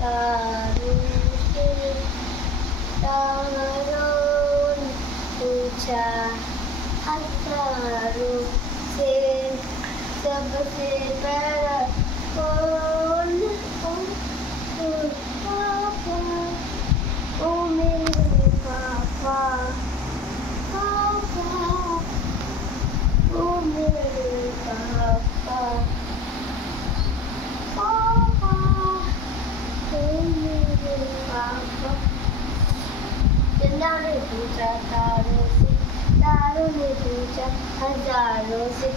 तारों से तारों ने पूछा, हजारों से सबसे बड़ा कौन? पापा, ओ मेरे पापा, पापा, ओ मेरे पापा, पापा, ओ मेरे पापा। चंदा ने पूछा तारों से, तारों ने पूछा हजारों से,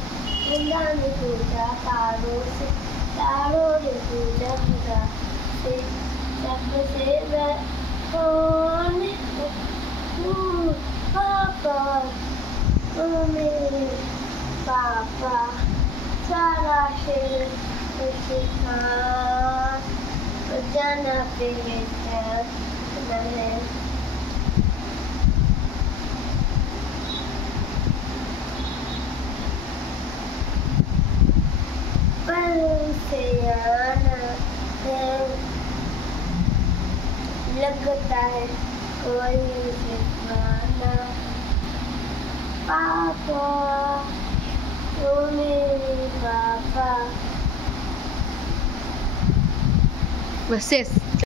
चंदा ने पूछा तारों से, तारों ने पूछा हजारों से, सबसे बड़ा कौन? पापा, ओ मेरे पापा, सारा शहर जाना बेटा है। पर से आना है, लगता है कोई दीवाना। पापा, ओ मेरे पापा। बस